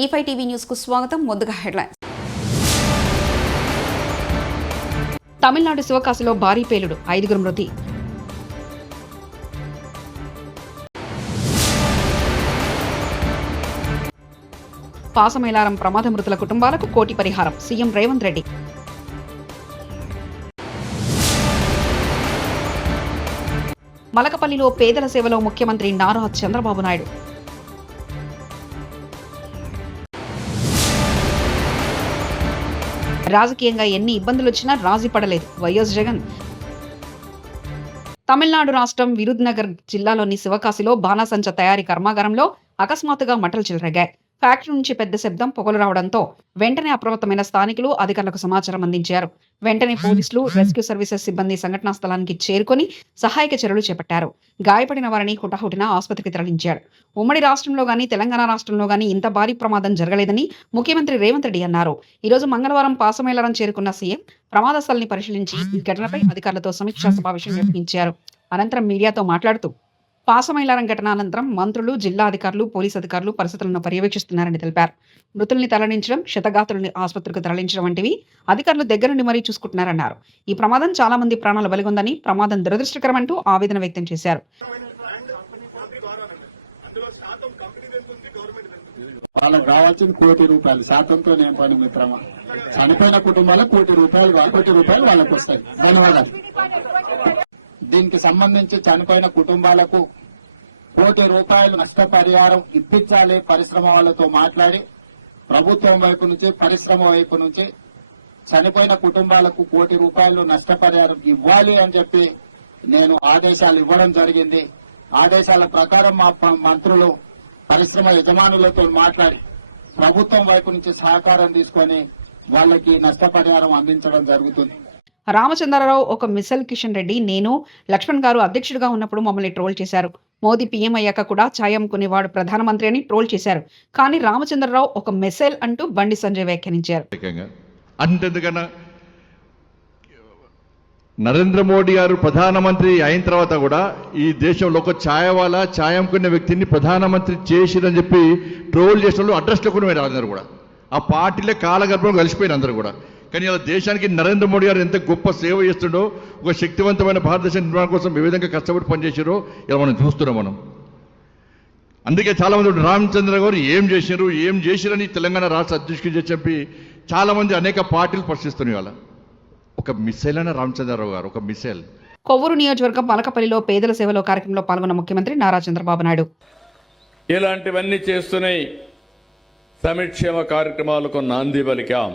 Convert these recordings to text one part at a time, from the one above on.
E5 TV news కు స్వాగతం. ముందుగా హెడ్లైన్స్. తమిళనాడు శివకాశిలో భారీ పేలుడు, 5 మృతి. పాసమేలారం ప్రమాద మృతుల కుటుంబాలకు కోటి పరిహారం, సీఎం రేవంత్ రెడ్డి. మలకపల్లిలో పేదల సేవలో ముఖ్యమంత్రి నారా చంద్రబాబు నాయుడు. రాజకీయంగా ఎన్ని ఇబ్బందులు వచ్చినా రాజీ పడలేదు వైఎస్ జగన్. తమిళనాడు రాష్ట్రం విరుద్నగర్ జిల్లాలోని శివకాశిలో బాణాసంచ తయారీ కర్మాగారంలో అకస్మాత్తుగా మంటలు చెలరేగాయి. ఫ్యాక్టరీ నుంచి పెద్ద శబ్దం, పొగలు రావడంతో వెంటనే అప్రమత్తమైన స్థానికులు అధికారులకు సమాచారం అందించారు. వెంటనే పోలీసులు, రెస్క్యూ సర్వీసెస్ సిబ్బంది సంఘటనా స్థలానికి చేరుకొని సహాయక చర్యలు చేపట్టారు. గాయపడిన వారిని హుటాహుటిన ఆసుపత్రికి తరలించారు. ఉమ్మడి రాష్ట్రంలో గానీ తెలంగాణ రాష్ట్రంలో గానీ ఇంత భారీ ప్రమాదం జరగలేదని ముఖ్యమంత్రి రేవంత్ రెడ్డి అన్నారు. ఈ రోజు మంగళవారం పాసమేలారం చేరుకున్న సీఎం ప్రమాద స్థలాన్ని పరిశీలించి ఈ ఘటనపై అధికారులతో సమీక్షా సమావేశం నిర్వహించారు. అనంతరం మీడియాతో మాట్లాడుతూ పాసమేలారం ఘటన అనంతరం మంత్రులు, జిల్లా అధికారులు, పోలీసు అధికారులు పరిస్థితులను పర్యవేక్షిస్తున్నారని తెలిపారు. మృతుల్ని తరలించడం, క్షతగాత్రుల్ని ఆసుపత్రికి తరలించడం వంటివి అధికారులు దగ్గరుండి మరీ చూసుకుంటున్నారన్నారు. ఈ ప్రమాదం చాలా మంది ప్రాణాలు బలిగొందని, ప్రమాదం దురదృష్టకరమంటూ ఆవేదన వ్యక్తం చేశారు. వాళ్ళకి రావాల్సిన ₹1,00,00,000 శాతంతో నేను పని మిత్రమా. చనిపోయిన కుటుంబాలకు ₹1,00,00,000 వాళ్ళకి వస్తాయి. ధన్యవాదాలు. దీనికి సంబంధించి చనిపోయిన కుటుంబాలకు ₹1,00,00,000 నష్టపరిహారం ఇప్పించాలి. పరిశ్రమ వాళ్ళతో మాట్లాడి ప్రభుత్వం వైపు నుంచి, పరిశ్రమ వైపు నుంచి చనిపోయిన కుటుంబాలకు ₹1,00,00,000 నష్టపరిహారం ఇవ్వాలి అని చెప్పి నేను ఆదేశాలు ఇవ్వడం జరిగింది. ఆదేశాల ప్రకారం మా మంత్రులు పరిశ్రమ యజమానులతో మాట్లాడి ప్రభుత్వం వైపు నుంచి సహకారం తీసుకొని వాళ్ళకి నష్టపరిహారం అందించడం జరుగుతుంది. రామచంద్రరావు ఒక మిసైల్, కిషన్ రెడ్డి, నేను, లక్ష్మణ్ గారు అధ్యక్షుడిగా ఉన్నప్పుడు మమ్మల్ని ట్రోల్ చేశారు. మోదీ పీఎం అయ్యాక కూడా ఛాయ్ అమ్ముకునేవాడు ప్రధానమంత్రి అని ట్రోల్ చేశారు. కానీ రామచంద్రరావు ఒక మిసైల్ అంటూ బండి సంజయ్ వ్యాఖ్యానించారు. అంతెందుకన్నా నరేంద్ర మోడీ గారు ప్రధానమంత్రి అయిన తర్వాత కూడా ఈ దేశంలో ఒక ఛాయ్ అమ్ముకునే వ్యక్తిని ప్రధానమంత్రి చేసిరని చెప్పి ట్రోల్ చేసిన వాళ్ళు అడ్రస్ లేకుండా అందరూ కూడా ఆ పార్టీలే కాలగర్భంలో కలిసిపోయిన అందరూ కూడా. కానీ ఇలా దేశానికి నరేంద్ర మోడీ గారు ఎంత గొప్ప సేవ చేస్తుండో, ఒక శక్తివంతమైన భారతదేశ నిర్మాణం కోసం ఏ విధంగా కష్టపడి పనిచేసారో ఇలా మనం చూస్తున్నాం మనం. అందుకే చాలా మంది రామచంద్ర గారు ఏం చేసిరని తెలంగాణ రాష్ట్ర అధ్యక్షుడు చెప్పి చాలా మంది అనేక పార్టీలు ప్రశ్నిస్తున్నాయి. వాళ్ళ ఒక మిసైల్ అన్న రామచంద్రరావు గారు, ఒక మిసైల్. కొవ్వూరు నియోజకవర్గం మలకపల్లిలో పేదల సేవలో కార్యక్రమంలో పాల్గొన్న ముఖ్యమంత్రి నారా చంద్రబాబు నాయుడు ఇలాంటివన్నీ చేస్తున్నాయి. సంక్షేమ కార్యక్రమాలకు నాంది పలికాం.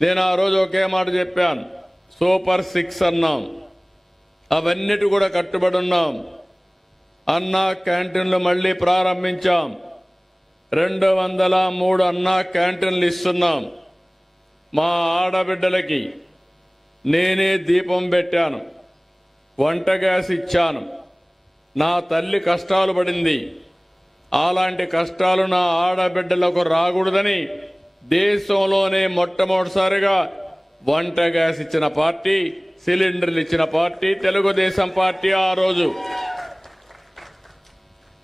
నేను ఆ రోజు ఒకే మాట చెప్పాను, సూపర్ 6 అన్నాం. అవన్నిటి కూడా కట్టుబడి ఉన్నాం. అన్నా క్యాంటీన్లు మళ్ళీ ప్రారంభించాం. 203 అన్నా క్యాంటీన్లు ఇస్తున్నాం. మా ఆడబిడ్డలకి నేనే దీపం పెట్టాను, వంట గ్యాస్ ఇచ్చాను. నా తల్లి కష్టాలు పడింది. అలాంటి కష్టాలు నా ఆడబిడ్డలకు రాకూడదని దేశంలోనే మొట్టమొదటిసారిగా వంట గ్యాస్ ఇచ్చిన పార్టీ, సిలిండర్లు ఇచ్చిన పార్టీ తెలుగుదేశం పార్టీ. ఆ రోజు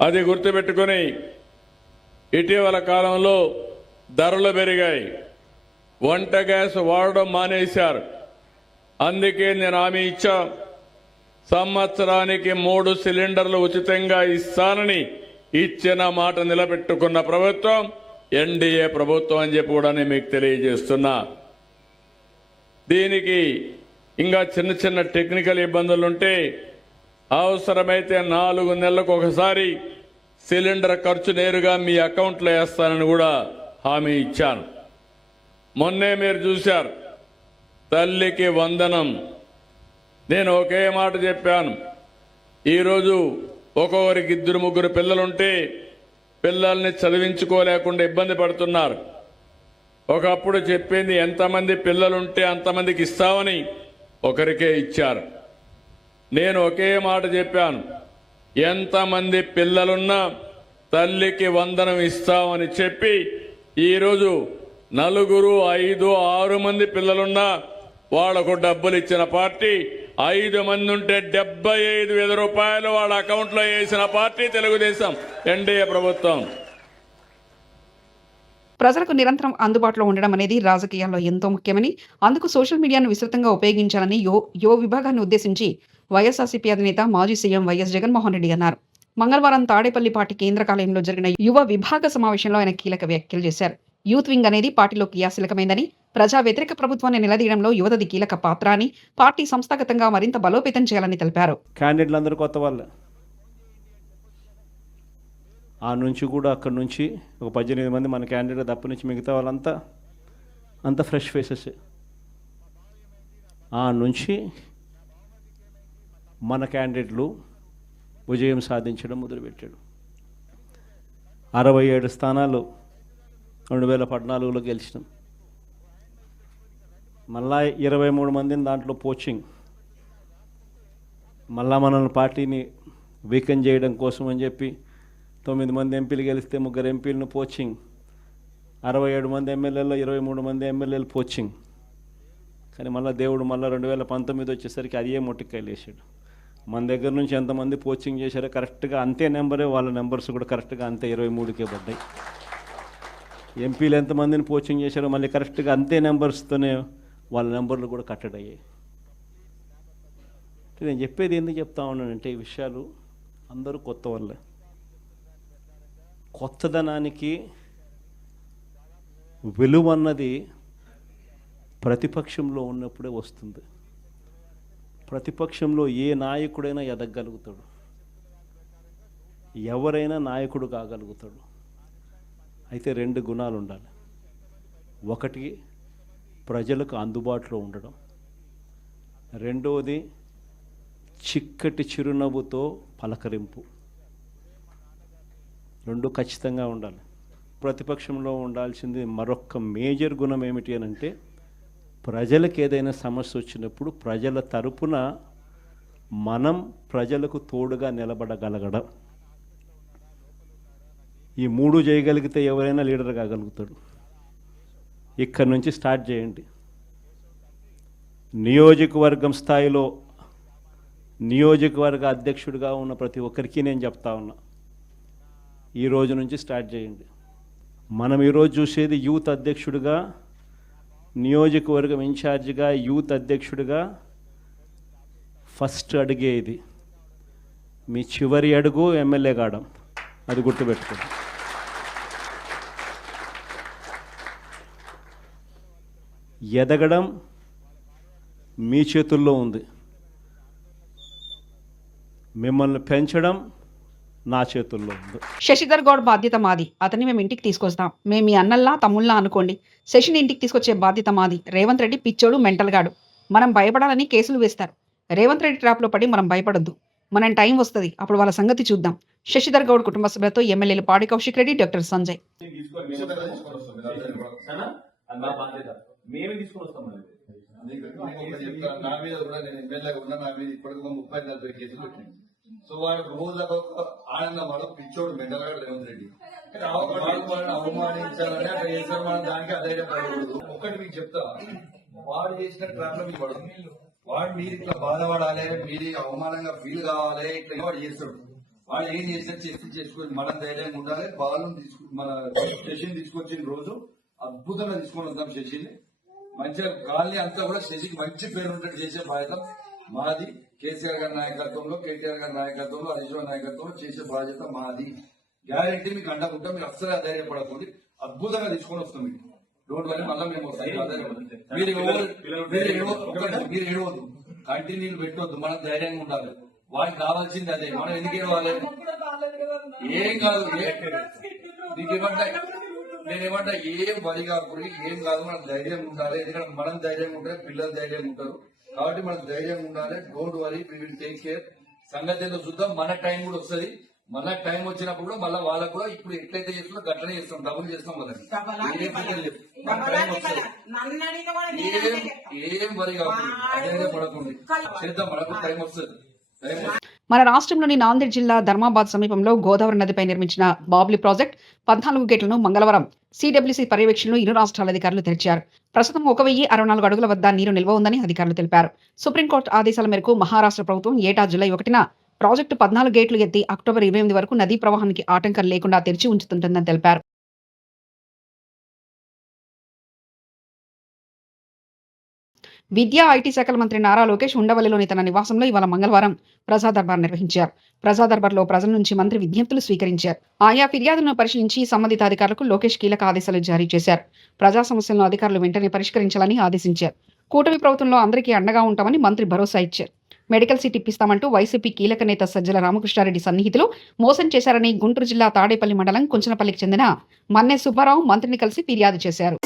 అది గుర్తుపెట్టుకుని ఇటీవల కాలంలో ధరలు పెరిగాయి. వంట గ్యాస్ వాడడం మానేశారు. అందుకే నేను హామీ ఇచ్చా, సంవత్సరానికి 3 సిలిండర్లు ఉచితంగా ఇస్తానని ఇచ్చిన మాట నిలబెట్టుకున్న ప్రభుత్వం ఎన్డీఏ ప్రభుత్వం అని చెప్పి కూడా నేను మీకు తెలియజేస్తున్నా. దీనికి ఇంకా చిన్న చిన్న టెక్నికల్ ఇబ్బందులుంటే అవసరమైతే 4 నెలలకు ఒకసారి సిలిండర్ ఖర్చు నేరుగా మీ అకౌంట్లో వేస్తానని కూడా హామీ ఇచ్చాను. మొన్నే మీరు చూశారు, తల్లికి వందనం. నేను ఒకే మాట చెప్పాను, ఈరోజు ఒక్కొక్కరికి 2-3 పిల్లలుంటే పిల్లల్ని చదివించుకోలేకుండా ఇబ్బంది పడుతున్నారు. ఒకప్పుడు చెప్పింది ఎంతమంది పిల్లలుంటే అంతమందికి ఇస్తామని, ఒకరికే ఇచ్చారు. నేను ఒకే మాట చెప్పాను, ఎంతమంది పిల్లలున్నా తల్లికి వందనం ఇస్తామని చెప్పి ఈరోజు 4, 5, 6 మంది పిల్లలున్నా వాళ్లకు డబ్బులు ఇచ్చిన పార్టీ. 5 మంది ఉంటే ₹75,000 వాళ్ళ అకౌంట్లో వేసిన పార్టీ తెలుగుదేశం ఎన్డీఏ ప్రభుత్వం. ప్రజలకు నిరంతరం అందుబాటులో ఉండడం అనేది రాజకీయాల్లో ఎంతో ముఖ్యమని, అందుకు సోషల్ మీడియాను విస్తృతంగా ఉపయోగించాలని యువ విభాగాన్ని ఉద్దేశించి వైఎస్ఆర్సీపీ అధినేత మాజీ సీఎం వైఎస్ జగన్మోహన్ రెడ్డి అన్నారు. మంగళవారం తాడేపల్లి పార్టీ కేంద్ర కార్యాలయంలో జరిగిన యువ విభాగ సమావేశంలో ఆయన కీలక వ్యాఖ్యలు చేశారు. యూత్ వింగ్ అనేది పార్టీలో క్రియాశీలకమైందని, ప్రజా వ్యతిరేక ప్రభుత్వాన్ని నిలదీయడంలో యువతది కీలక పాత్ర అని, పార్టీ సంస్థాగతంగా మరింత బలోపేతం చేయాలని తెలిపారు. క్యాండిడేట్లు అందరూ కొత్త వాళ్ళే. ఆ నుంచి కూడా అక్కడి నుంచి ఒక 18 మంది మన క్యాండిడేట్ తప్ప నుంచి మిగతా వాళ్ళంతా అంత ఫ్రెష్ ఫేసెస్. ఆ నుంచి మన క్యాండిడేట్లు విజయం సాధించడం మొదలుపెట్టాడు. 67 స్థానాలు 2014లో గెలిచినాం. మళ్ళా 23 మందిని దాంట్లో పోచింగ్, మళ్ళా మనల్ని పార్టీని వీకెన్ చేయడం కోసం అని చెప్పి 9 మంది ఎంపీలు గెలిస్తే 3 ఎంపీలను పోచింగ్, 67 మంది ఎమ్మెల్యేలో 23 మంది ఎమ్మెల్యేలు పోచింగ్. కానీ మళ్ళీ దేవుడు మళ్ళీ 2019 వచ్చేసరికి అది ఏ మొట్టికాయలు వేసాడు. మన దగ్గర నుంచి ఎంతమంది పోచింగ్ చేశారో కరెక్ట్గా అంతే నెంబరే, వాళ్ళ నెంబర్స్ కూడా కరెక్ట్గా అంతే 23కే పడ్డాయి. ఎంపీలు ఎంతమందిని పోచింగ్ చేశారో మళ్ళీ కరెక్ట్గా అంతే నెంబర్స్తోనే వాళ్ళ నెంబర్లు కూడా కట్టడయ్యాయి. నేను చెప్పేది ఎందుకు చెప్తా ఉన్నానంటే, ఈ విషయాలు అందరూ కొత్త వాళ్ళే. కొత్తదనానికి విలువ అన్నది ప్రతిపక్షంలో ఉన్నప్పుడే వస్తుంది. ప్రతిపక్షంలో ఏ నాయకుడైనా ఎదగలుగుతాడు, ఎవరైనా నాయకుడు కాగలుగుతాడు. అయితే 2 గుణాలు ఉండాలి. ఒకటి ప్రజలకు అందుబాటులో ఉండడం, రెండవది చిక్కటి చిరునవ్వుతో పలకరింపు. 2 ఖచ్చితంగా ఉండాలి. ప్రతిపక్షంలో ఉండాల్సింది మరొక మేజర్ గుణం ఏమిటి అని అంటే, ప్రజలకు ఏదైనా సమస్య వచ్చినప్పుడు ప్రజల తరపున మనం ప్రజలకు తోడుగా నిలబడగలగడం. ఈ 3 చేయగలిగితే ఎవరైనా లీడర్ కాగలుగుతాడు. ఇక్కడి నుంచి స్టార్ట్ చేయండి. నియోజకవర్గం స్థాయిలో నియోజకవర్గ అధ్యక్షుడిగా ఉన్న ప్రతి ఒక్కరికి నేను చెప్తా ఉన్నా, ఈ రోజు నుంచి స్టార్ట్ చేయండి. మనం ఈరోజు చూసేది యూత్ అధ్యక్షుడిగా, నియోజకవర్గం ఇన్ఛార్జిగా, యూత్ అధ్యక్షుడిగా ఫస్ట్ అడిగే ఇది. మీ చివరి అడుగు ఎమ్మెల్యే కావడం, అది గుర్తుపెట్టుకోండి. ఎదగడం మీ చేతుల్లో ఉంది, మిమ్మల్ని పెంచడం నా చేతుల్లో ఉంది. శశిధర్ గౌడ్ బాధ్యత మాది, అతన్ని మేము ఇంటికి తీసుకొస్తాం. మేము మీ అన్నల్లా తమ్ముళ్ళ అనుకోండి. శశిని ఇంటికి తీసుకొచ్చే బాధ్యత మాది. రేవంత్ రెడ్డి పిచ్చోడు, మెంటల్ గాడు. మనం భయపడాలని కేసులు వేస్తారు. రేవంత్ రెడ్డి ట్రాప్లో పడి మనం భయపడొద్దు. మనం టైం వస్తుంది, అప్పుడు వాళ్ళ సంగతి చూద్దాం. శశిధర్ గౌడ్ కుటుంబ సభ్యులతో ఎమ్మెల్యేలు పాడి కౌశిక్ రెడ్డి, డాక్టర్ సంజయ్. నా మీద కూడా నేను ఎమ్మెల్యేగా ఉన్నా, నా మీద ఇప్పటికి 30-40 కేసులు పెట్టింది. సో వాడు రోజులకు ఒక ఆనందం, వాడు పిచ్చోడు మెంటల్గాడు రేవంత్ రెడ్డి. అవమానించాలని అక్కడ చేశారు, మనం దానికి అధైర్యపడకూడదు. ఒక్కటి మీకు చెప్తా, వాడు చేసిన ట్రాప్ లో మీకు పడదు. వాడు మీరు ఇట్లా బాధపడాలి, మీరు అవమానంగా ఫీల్ కావాలి, ఇట్లా వాడు చేస్తాడు. వాడు ఏం చేసినా చేసుకుని మనం ధైర్యంగా ఉండాలి. బాలను మన శశిని తీసుకొచ్చిన రోజు అద్భుతంగా తీసుకొని వద్దాం. శశిని మంచిగా గాలి అంతా కూడా శశికి మంచి పేరు ఉన్నట్టు చేసే బాధ్యత మాది. కేసీఆర్ గారి నాయకత్వంలో, కేటీఆర్ గారి నాయకత్వంలో, హరీష్ రావు నాయకత్వంలో చేసే బాధ్యత మాది. గ్యారెంటీ మీకు అండకుంటా. మీరు అస్సలు అధైర్యపడకండి, అద్భుతంగా తీసుకొని వస్తాం. మీకు డోంట్ వరీ, మళ్ళీ మేము వస్తాం. మీరు ఏడవద్దు, కంటిన్యూ పెట్టవద్దు, మనం ధైర్యంగా ఉండాలి. వాడికి కావాల్సింది అదే. మనం ఎందుకు ఏడవాలి? ఏం కాదు, నీకేమంటా నేనేమంటా, ఏం వరి కాకూడదు, ఏం కాదు, మనం ధైర్యంగా ఉండాలి. ఎందుకంటే మనం ధైర్యంగా ఉంటే పిల్లలు ధైర్యంగా ఉంటారు. కాబట్టి మనం ధైర్యంగా ఉండాలి. Don't worry, we will take care. సంగతి ఏదో చూద్దాం. మన టైం కూడా వస్తుంది. మన టైం వచ్చినప్పుడు కూడా మళ్ళీ వాళ్ళకు కూడా ఇప్పుడు ఎట్లయితే చేస్తుందో గట్లనే చేస్తాం, డబుల్ చేస్తాం. వాళ్ళకి మన టైం వస్తుంది. ఏం వరి కాకూడదు, అదే పడకండి, చేద్దాం. మనకు టైం వస్తుంది. మన రాష్ట్రంలోని నాందేడ్ జిల్లా ధర్మాబాద్ సమీపంలో గోదావరి నదిపై నిర్మించిన బాబ్లీ ప్రాజెక్ట్ 14 గేట్లను మంగళవారం సిడబ్ల్యూసీ పర్యవేక్షణలో ఇరు రాష్ట్రాల అధికారులు తెరిచారు. ప్రస్తుతం 1064 అడుగుల వద్ద నీరు నిల్వ ఉందని అధికారులు తెలిపారు. సుప్రీంకోర్టు ఆదేశాల మేరకు మహారాష్ట్ర ప్రభుత్వం ఏటా జూలై 1న ప్రాజెక్టు 14 గేట్లు ఎత్తి అక్టోబర్ 28 వరకు నదీ ప్రవాహానికి ఆటంకం లేకుండా తెరిచి ఉంచుతుంటుందని తెలిపారు. విద్యా ఐటీ శాఖల మంత్రి నారా లోకేష్ ఉండవల్లిలోని తన నివాసంలో ఇవాళ మంగళవారం ప్రజా దర్బార్ నిర్వహించారు. ప్రజా దర్బార్లో ప్రజల నుంచి మంత్రి విజ్ఞప్తులు స్వీకరించారు. ఆయా ఫిర్యాదులను పరిశీలించి సంబంధిత అధికారులకు లోకేష్ కీలక ఆదేశాలు జారీ చేశారు. ప్రజా సమస్యలను అధికారులు వెంటనే పరిష్కరించాలని ఆదేశించారు. కూటమి ప్రభుత్వంలో అందరికీ అండగా ఉంటామని మంత్రి భరోసా ఇచ్చారు. మెడికల్ సీట్ ఇప్పిస్తామంటూ వైసీపీ కీలక నేత సజ్జల రామకృష్ణారెడ్డి సన్నిహితులు మోసం చేశారని గుంటూరు జిల్లా తాడేపల్లి మండలం కుంచనపల్లికి చెందిన మన్నె సుబ్బారావు మంత్రిని కలిసి ఫిర్యాదు చేశారు.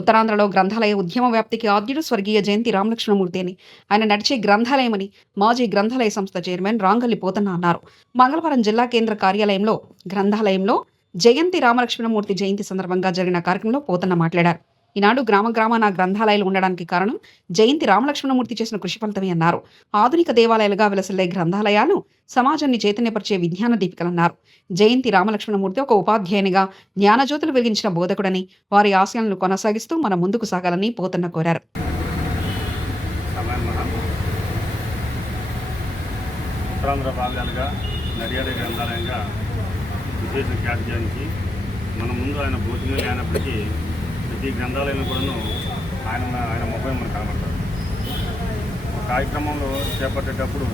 ఉత్తరాంధ్రలో గ్రంథాలయ ఉద్యమ వ్యాప్తికి ఆద్యుడు స్వర్గీయ జయంతి రామలక్ష్మణమూర్తి అని, ఆయన నడిచే గ్రంథాలయమని మాజీ గ్రంథాలయ సంస్థ చైర్మన్ రాంగల్లి పోతన్న అన్నారు. మంగళవారం జిల్లా కేంద్ర కార్యాలయంలో గ్రంథాలయంలో జయంతి రామలక్ష్మణమూర్తి జయంతి సందర్భంగా జరిగిన కార్యక్రమంలో పోతన్న మాట్లాడారు. ఈనాడు గ్రామాన గ్రంథాలయాలు ఉండడానికి కారణం జయంతి రామలక్ష్మణమూర్తి చేసిన కృషి ఫలితమే అన్నారు. ఆధునిక దేవాలయాలుగా విలసిల్లే గ్రంథాలయాలు సమాజాన్ని చైతన్యపరిచే విజ్ఞాన దీపికలన్నారు. జయంతి రామలక్ష్మణమూర్తి ఒక ఉపాధ్యాయునిగా జ్ఞానజ్యోతులు వెలిగించిన బోధకుడని, వారి ఆశయాలను కొనసాగిస్తూ మన ముందుకు సాగాలని పోతన్న కోరారు. ఉత్తరాంధ్ర భాగాలుగా నడియాడే గ్రంథాలయంగా విశేష ఖ్యాతించి మన ముందు ఆయన భౌతికంగా లేనప్పటికీ ప్రతి గ్రంథాలయంలో కూడాను ఆయన ముఖం మనకు కనబడతారు. ఒక కార్యక్రమంలో చేపట్టేటప్పుడు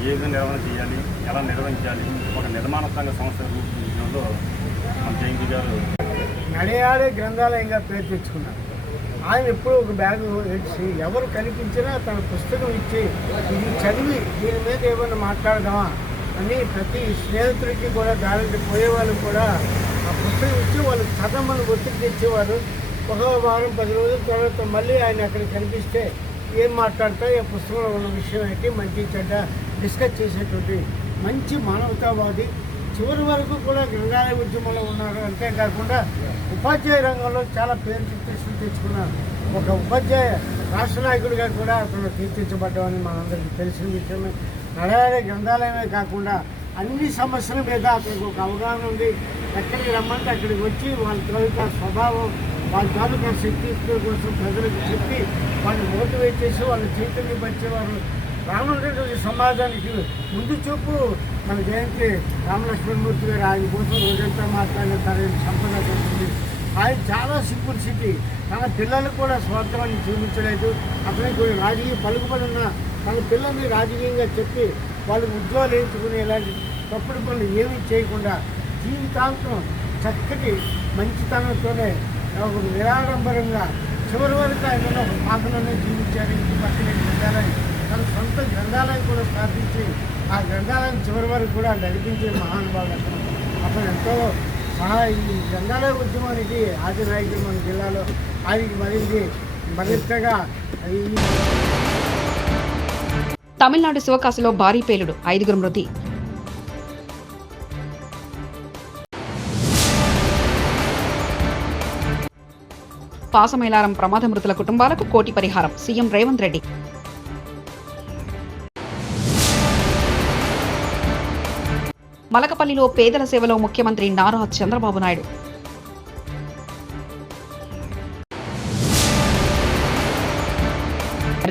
ఏ విధంగా నిర్వహణ చేయాలి, ఎలా నిర్వహించాలి, ఒక నిర్మాణ సంఘ సంస్థ రూపొందించడంలో మన జయంతి గారు నడియాడే గ్రంథాలయంగా పేరు తెచ్చుకున్నారు. ఆయన ఎప్పుడు ఒక బ్యాగు ఇచ్చి ఎవరు కనిపించినా తన పుస్తకం ఇచ్చి ఇది చదివి దీని మీద ఏమైనా మాట్లాడదామా అని ప్రతి స్నేహితుడికి కూడా దానికి పోయేవాళ్ళు కూడా ఆ పుస్తకం ఇచ్చి వాళ్ళు చదవమని ఒత్తిడి తెచ్చేవారు. ఒక వారం 10 రోజుల తర్వాత మళ్ళీ ఆయన అక్కడ కనిపిస్తే ఏం మాట్లాడతా ఈ పుస్తకంలో ఉన్న విషయం ఏంటి, మంచి చెడ్డ డిస్కస్ చేసేటువంటి మంచి మానవతావాది. చివరి వరకు కూడా గ్రంథాలయ ఉద్యమంలో ఉన్నారు. అంతేకాకుండా ఉపాధ్యాయ రంగంలో చాలా పేరు ప్రతిష్టలు తెచ్చుకున్న ఒక ఉపాధ్యాయ రాష్ట్ర నాయకుడిగా కూడా అతను కీర్తించబడ్డామని మనందరికీ తెలిసిన విషయమే. నడియాడే గ్రంథాలయమే కాకుండా అన్ని సమస్యల మీద అతనికి ఒక అవగాహన ఉంది. ఎక్కడికి రమ్మంటే అక్కడికి వచ్చి వాళ్ళ తాలూకా స్వభావం, వాళ్ళ తాలూకా శక్తి కోసం ప్రజలకు చెప్పి వాళ్ళని మోటివేట్ చేసి వాళ్ళ చైతన్యం పరిచేవారు. రానున్నటువంటి సమాజానికి ముందు చూపు మన జయంతి రామలక్ష్మణమూర్తి గారు ఆయన కోసం రోజంతా మాట్లాడిన తన సంపద ఉంటుంది. ఆయన చాలా సింపుల్ సిటీ. తన పిల్లలకు కూడా స్వార్థాన్ని చూపించలేదు. అతనికి కొన్ని రాజకీయ పలుకుబడి ఉన్న తన పిల్లల్ని రాజకీయంగా చెప్పి వాళ్ళకి ఉద్యోగాలు ఎంచుకుని ఇలాంటి తప్పుడు పనులు ఏమీ చేయకుండా జీవితాంతం చక్కటి మంచితనంతోనే ఒక నిరాడంబరంగా చివరి వరకు ఆయన ఒక పాత్రలోనే జీవించారు. ఇంటి పక్కనే గ్రంథాలయం, తన సొంత గ్రంథాలయం కూడా స్థాపించి ఆ గ్రంథాలయం చివరి వరకు కూడా నడిపించే మహానుభావుడు అతను ఎంతో ఈ గ్రంథాలయ ఉద్యమానికి ఆది నాయకుడు మన జిల్లాలో ఆయనకి మరింతగా తమిళనాడు శివకాశిలో భారీ పేలుడు, 5గురు మృతి. పాసమేలారం ప్రమాద మృతుల కుటుంబాలకు 1 కోటి పరిహారం, సీఎం రేవంత్ రెడ్డి. మలకపల్లిలో పేదల సేవలో ముఖ్యమంత్రి నారా చంద్రబాబు నాయుడు.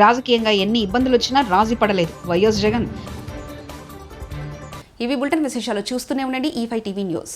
రాజకీయంగా ఎన్ని ఇబ్బందులు వచ్చినా రాజీ పడలేదు వైఎస్ జగన్. ఇవి బులెటిన్ విశేషాలు. చూస్తూనే ఉండండి E5 టీవీ న్యూస్.